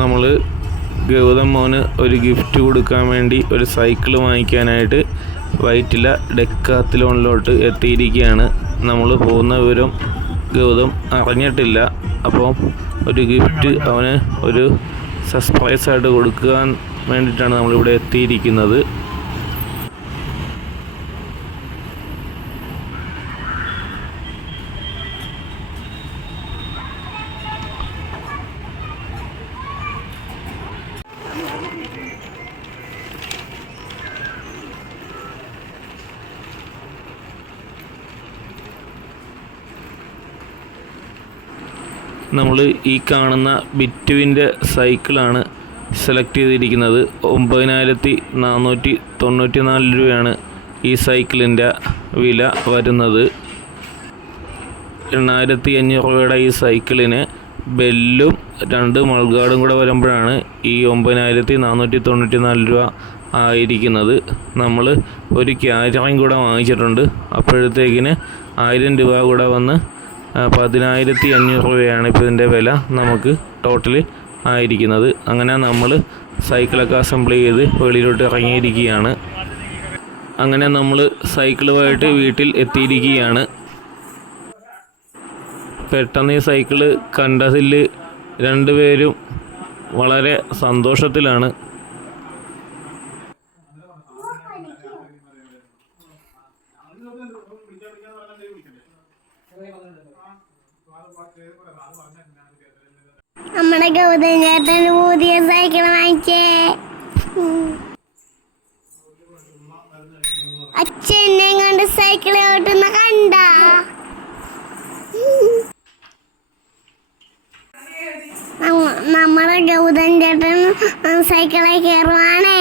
നമ്മൾ ഗൗതം മോന് ഒരു ഗിഫ്റ്റ് കൊടുക്കാൻ വേണ്ടി ഒരു സൈക്കിൾ വാങ്ങിക്കാനായിട്ട് വൈറ്റില ഡെക്കാത്തിലോണിലോട്ട് എത്തിയിരിക്കുകയാണ് നമ്മൾ പോകുന്ന വിവരം ഗൗതം അറിഞ്ഞിട്ടില്ല. അപ്പോൾ ഒരു ഗിഫ്റ്റ് അവന് ഒരു സർപ്രൈസായിട്ട് കൊടുക്കാൻ വേണ്ടിയിട്ടാണ് നമ്മളിവിടെ എത്തിയിരിക്കുന്നത്. നമ്മൾ ഈ കാണുന്ന ബിറ്റുവിന്റെ സൈക്കിളാണ് സെലക്ട് ചെയ്തിരിക്കുന്നത്. ഒമ്പതിനായിരത്തി നാനൂറ്റി തൊണ്ണൂറ്റി നാല് രൂപയാണ് ഈ സൈക്കിളിന്റെ വില വരുന്നത്. എണ്ണായിരത്തി അഞ്ഞൂറ് രൂപയുടെ ഈ സൈക്കിളിന് ബെല്ലും രണ്ട് മൾഗാർഡും കൂടെ വരുമ്പോഴാണ് ഈ ഒമ്പതിനായിരത്തി നാനൂറ്റി തൊണ്ണൂറ്റി നാല് രൂപ ആയിരിക്കുന്നത്. നമ്മൾ ഒരു ക്യാരിയും കൂടെ വാങ്ങിച്ചിട്ടുണ്ട്. അപ്പോഴത്തേക്കിന് ആയിരം രൂപ കൂടെ വന്ന് പതിനായിരത്തി അഞ്ഞൂറ് രൂപയാണ് ഇപ്പോൾ ഇതിന്റെ വില നമുക്ക് ടോട്ടൽ ആയിരിക്കുന്നത് അങ്ങനെ നമ്മൾ സൈക്കിളൊക്കെ അസംബിൾ ചെയ്ത് വെളിയിലോട്ട് ഇറങ്ങിയിരിക്കുകയാണ് അങ്ങനെ നമ്മൾ സൈക്കിളുമായിട്ട് വീട്ടിൽ എത്തിയിരിക്കുകയാണ് പെട്ടെന്ന് ഈ സൈക്കിൾ കണ്ടതിൽ രണ്ടുപേരും വളരെ സന്തോഷത്തിലാണ് നമ്മുടെ ഗൗതം ചേട്ടന് പുതിയ സൈക്കിൾ വാങ്ങിച്ചേ. അച്ഛനെ കണ്ട് സൈക്കിൾ ഓട്ടുന്ന കണ്ട നമ്മുടെ ഗൗതം ചേട്ടൻ സൈക്കിളിൽ കയറുവാണേ